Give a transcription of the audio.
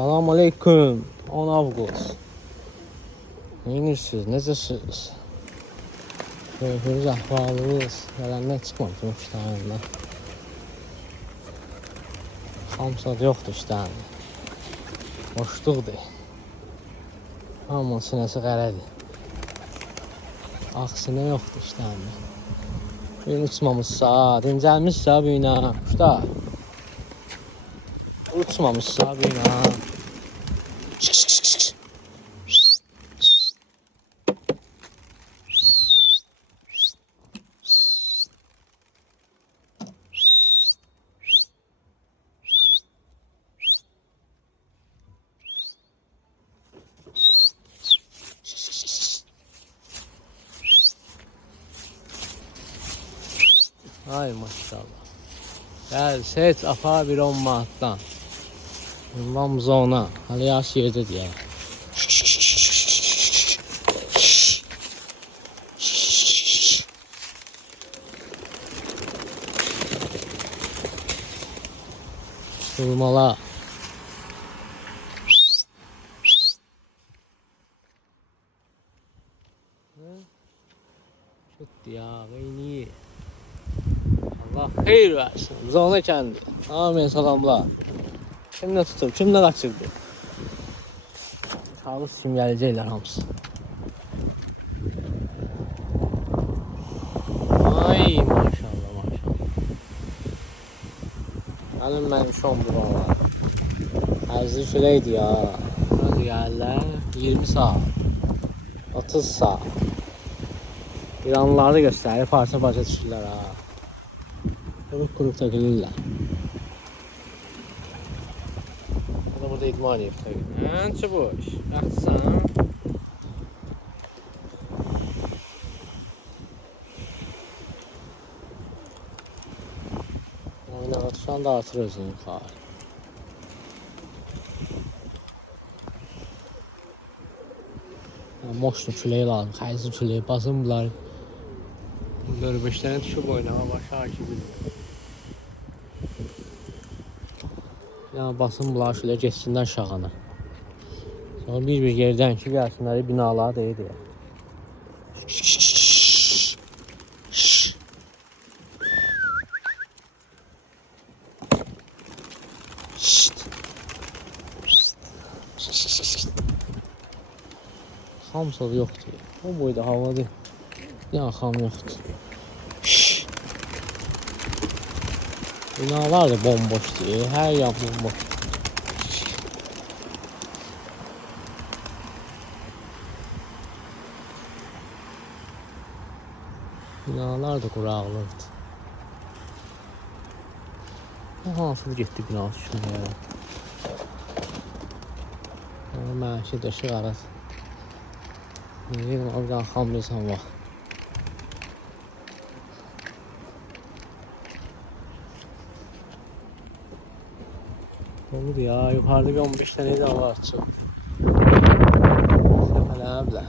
Salam aleyküm. 10 Avqust. Neyinirsiniz? Necəsiniz? Keyfiniz, əhvalınız gələndən çıxmamışım işlərindən. Hamsad yoxdur işlərindən. Boşluqdur. Hamının sinəsi qərədir. Aksinə yoxdur işlərindən. Bugün uçmamışsa, dincəlmişsə bu günə. Kuşlar. Uçmamışsa bu günə. Ay maşallah. Gəl seç apa bir 10 manatdan. Ünvanımız ona. Hələ yaş yerdə deyək. Durmala. Çıktı ya. Beyni. Allah xeyir versin. Zona kendi. Amin salamlar. Kimle tutup, kimle kaçırdı? Kağız kim gelecekler hamısı. Ay maşallah maşallah. Benim benim son buralar. Ərzli fileydi ya. Hadi geldiler. 20 saat. 30 saat. İranlıları gösterir. Parça parça düşürlər ha. Kurup takılırlar. Burada idman yapıyor. Anca boş. Baksan. Şu anda artır özünü yukarı. Moşlu küleği lazım. Xəyzi küleği. Basın bunlar. Bunları 5 tane düşüp oynama başa gibi. Ya basın bunlar şöyle geçsinler şağana. Sonra bir yerden ki gelsinler binalar değil ya. Hamsalı yoktu ya. O boyda havalı. Yaxam yoxdur. Binalar da bomboşdur. Hər yer bomboş. Binalar da quraqlıqdır. Hansıdır getdi binası üçün ya. Məşi də şıqarız. Oradan xamlıysan var. Olur ya, yukarıda bir 15 tane de var açık. Sefeler bile.